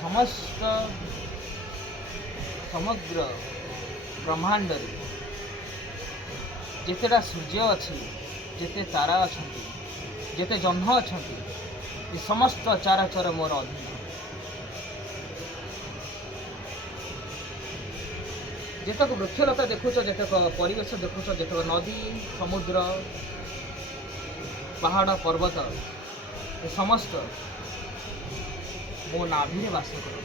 समस्त समग्र ब्रह्मांड जितेटा सूर्य अच्छी जिते तारा अच्छा जिते जह्न अच्छा ये समस्त चाराचर मोर अधीन। जितक वृक्षलता देखुच जितक परिवेश देखुच जितक नदी समुद्र पहाड़ पर्वत ये समस्त मो नाभि बास कर।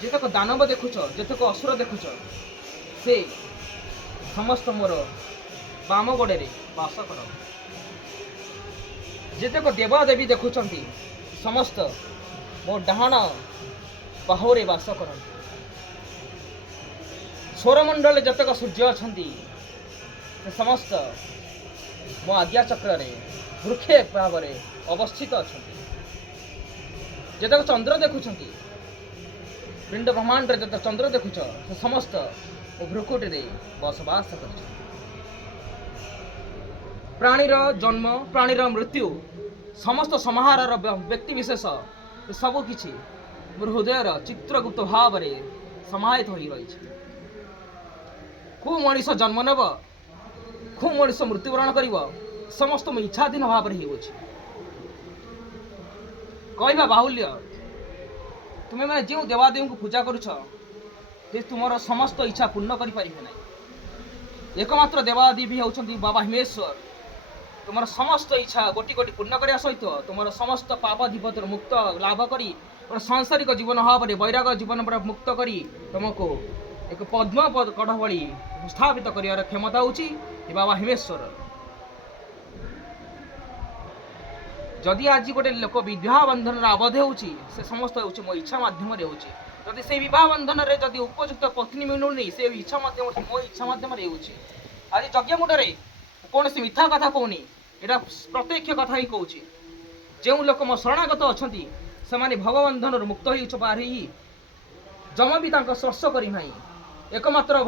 जितक दानव देखुच जितक असुर देखुच से समस्त मोर बाम गोड़े बास कर। जितक देवादेवी देखुं समस्त मो डाहाण बाहुरे बास कर। सौरमंडल जतक सूर्य अच्छा समस्त मो आज्ञा चक्र वृक्षे भाव अवस्थित अच्छा। जतक चंद्र देखुं पिंड ब्रह्मांड जत चंद्र देखुच से समस्त मो भ्रुकुटी बसवास कर। प्राणीर जन्म प्राणीर मृत्यु समस्त समाहार व्यक्ति विशेष सबकि मोर हृदयर चित्रगुप्त भाव समाहित हो रही। खू मनीष जन्म नेब खू मनीष मृत्युवरण कर समस्त मो इच्छाधीन भाव कहवा बाहुल्य। तुम्हें मैंने जो देवादेवी को पूजा करुछ तुम समस्त इच्छा पूर्ण करें ना। एकमात्र देवादेवी होती बाबा हिमेश्वर तुम समस्त इच्छा गोटी गोटी पूर्ण करने सहित तुम समस्त पाप विपद मुक्त लाभ कर सांसारिक जीवन भाव में वैराग जीवन पर मुक्त कर तुमको एक पद्म कढ़ भली स्थापित कर क्षमता होची बाबा हिमेश्वर। जदि आज गोटे लोक विवाह बंधन आबद्ध होची से समस्त होची मो इच्छा माध्यम होची। जदि से विवाह बंधन रे जदि उपयुक्त पत्नी मिलुनी से इच्छा माध्यम मो इच्छा माध्यम होची। आज यज्ञ मुंडे कौन सी मिथ्या कथा कहूनी एटा प्रत्यक्ष कथा ही कहूँ। जो लोक मो शरणागत अच्छा से भवबंधन मुक्त हो पारि जमा भी स्पर्श करना। एकमात्र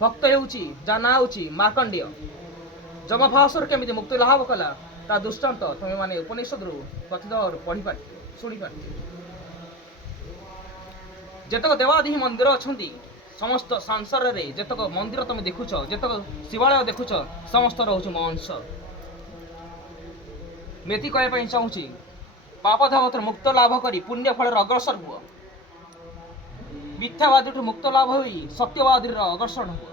भक्त हो ना हूँ मार्कंडेय। जमभासुर केमी मुक्त लाभ कला ता दृष्टांत तुम्हें माने उपनिषद कथित पढ़ी पार शुणी पार। जतक देवादेवी मंदिर अच्छा समस्त संसार रे जतक मंदिर तुम देखुच जतक शिवालय देखुच समस्त रोच मो अंश। मेति कहवाई चाहूँगी पाप धावत मुक्त लाभ कर पुण्य फल अग्रसर हुआ। मिथ्यावादी मुक्त लाभ हो सत्यवादी अग्रसर हुआ।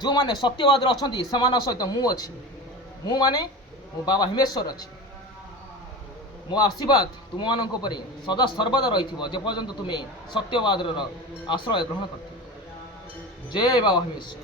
जो मैंने सत्यवादी अच्छा से सहित मु माने मो बाबा हिमेश्वर अच्छी। मो आशीर्वाद तुम मान सदा सर्वदा रही जेपर्यंत तुम्हें सत्यवाद आश्रय ग्रहण कर। जय बाबा हिमेश्वर।